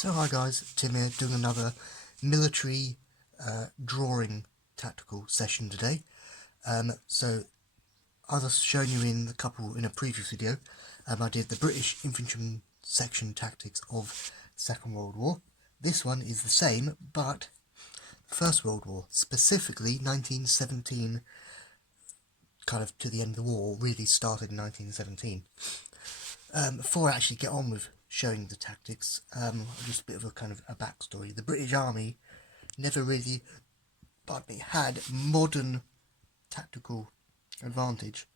So hi guys, Tim here doing another military drawing tactical session today. So as I've shown you in a previous video, I did the British infantry section tactics of the Second World War. This one is the same, but First World War, specifically 1917, kind of to the end of the war, really started in 1917. Before I actually get on with showing the tactics, just a bit of a kind of a backstory. The British Army never really, had modern tactical advantage.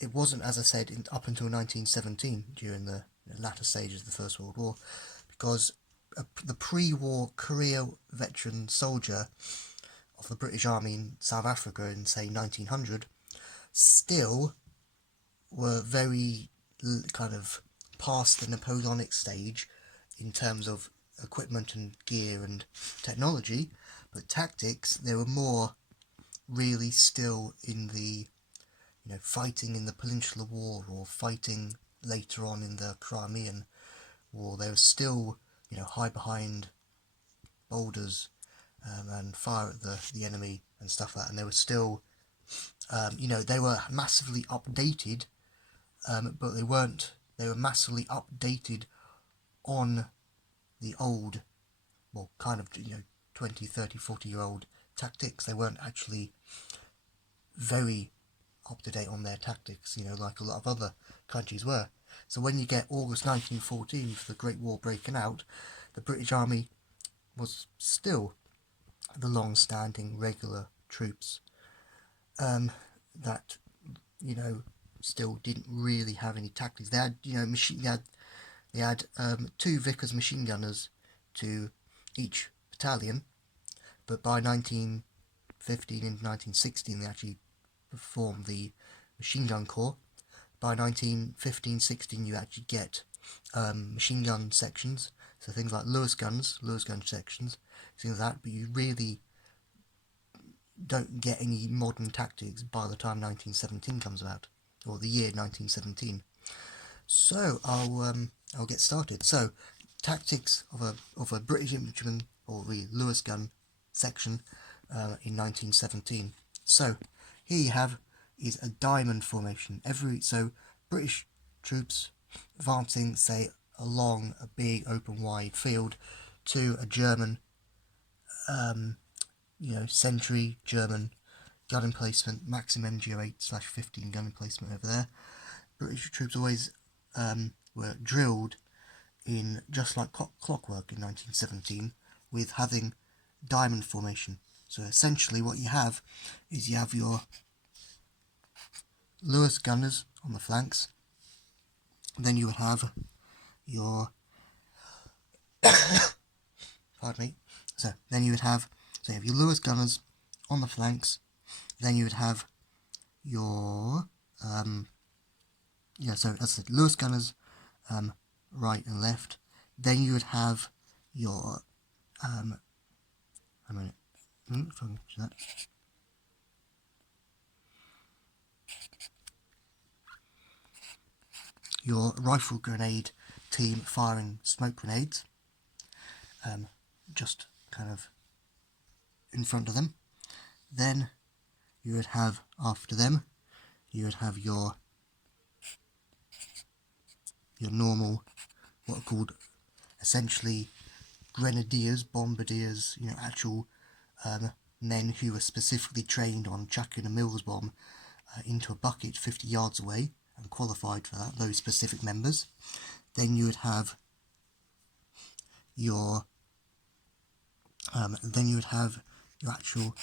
It wasn't, as I said, up until 1917, during the latter stages of the First World War, because the pre-war career veteran soldier of the British Army in South Africa in, say, 1900, still were very kind of past the Napoleonic stage in terms of equipment and gear and technology, but tactics, they were more really still in the, fighting in the Peninsular War or fighting later on in the Crimean War. They were still, hide behind boulders and fire at the enemy and stuff like that, and they were still, they were massively updated, but they weren't. They were massively updated on the old, well, kind of, 20, 30, 40-year-old tactics. They weren't actually very up to date on their tactics, like a lot of other countries were. So when you get August 1914, for the Great War breaking out, the British Army was still the long-standing regular troops that, still didn't really have any tactics. They had, they had 2 Vickers machine gunners to each battalion, but by 1915 and 1916 they actually formed the machine gun corps. By 1915-16 you actually get machine gun sections, so things like Lewis gun sections, things like that, but you really don't get any modern tactics by the time 1917 comes about, or the year 1917. So I'll get started. So tactics of a British infantryman, or the Lewis gun section in 1917. So here you have is a diamond formation. So British troops advancing, say, along a big open wide field to a German sentry German gun emplacement, Maxim MG08/15 gun emplacement over there. British troops always were drilled in just like clockwork in 1917 with having diamond formation. So essentially what you have is you have your Lewis gunners on the flanks, then you would have your pardon me, so then you would have, so you have your Lewis gunners on the flanks, then you would have your so that's the Lewis gunners right and left, then you would have your a minute, if I can do that. Your rifle grenade team firing smoke grenades, just kind of in front of them. Then you would have, after them, you would have your normal, what are called essentially grenadiers, bombardiers, actual men who were specifically trained on chucking a Mills bomb into a bucket 50 yards away and qualified for that, those specific members. Then you would have your actual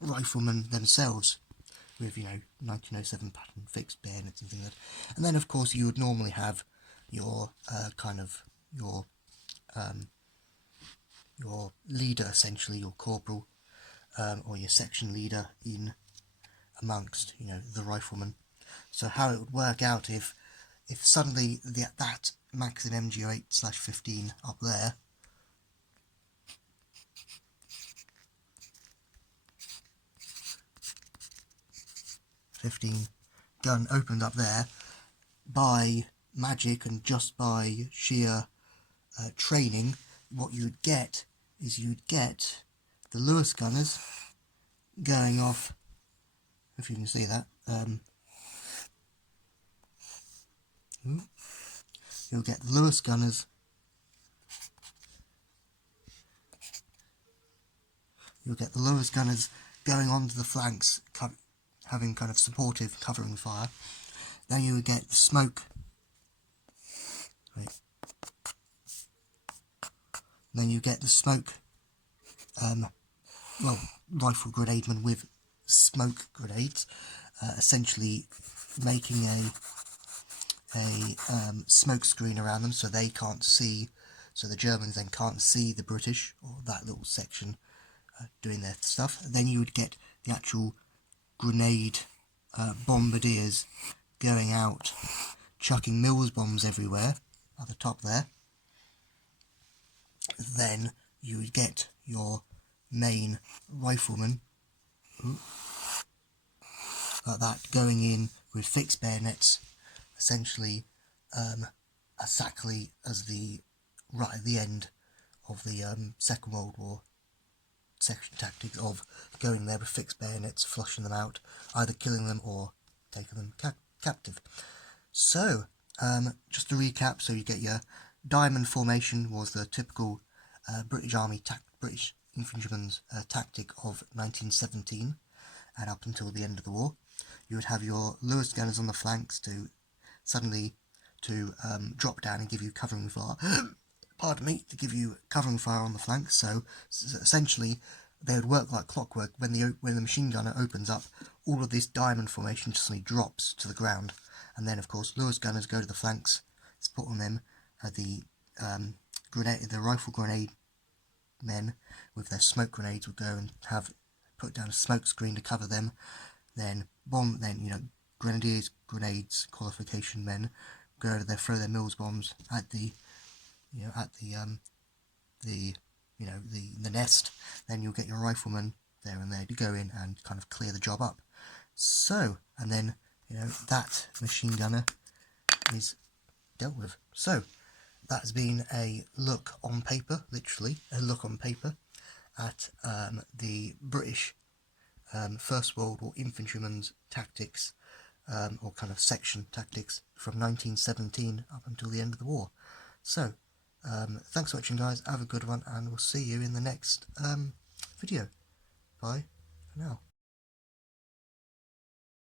riflemen themselves with 1907 pattern fixed bayonets and things like that. And then of course you would normally have your your leader, essentially your corporal or your section leader in amongst the riflemen. So how it would work out if suddenly that Maxim MG08/15 up there gun opened up there, by magic and just by sheer training, what you would get is you'd get the Lewis gunners going off, if you can see that, you'll get the Lewis gunners going onto the flanks, having kind of supportive covering fire. Then you would get the smoke. Right. Then you get the smoke, rifle grenademen with smoke grenades, essentially making a smoke screen around them so they can't see, so the Germans then can't see the British or that little section doing their stuff. Then you would get the actual grenade bombardiers going out, chucking Mills bombs everywhere at the top there. Then you would get your main riflemen like that going in with fixed bayonets, essentially exactly as right at the end of the Second World War section tactics of going there with fixed bayonets, flushing them out, either killing them or taking them captive. So, just to recap, so you get your diamond formation was the typical British infantryman's tactic of 1917 and up until the end of the war. You would have your Lewis gunners on the flanks to suddenly drop down and give you covering fire. Pardon me, to give you covering fire on the flanks. So essentially, they would work like clockwork. When the machine gunner opens up, all of this diamond formation suddenly drops to the ground, and then of course Lewis gunners go to the flanks, support on them. The rifle grenade men with their smoke grenades would go and put down a smoke screen to cover them. Then grenades qualification men go to throw their Mills bombs at the nest. Then you'll get your riflemen there and there to go in and kind of clear the job up. So, and then that machine gunner is dealt with. So that has been a look on paper, literally a look on paper at the British First World War infantryman's tactics, or kind of section tactics from 1917 up until the end of the war. So, thanks for watching, guys. Have a good one, and we'll see you in the next video. Bye for now.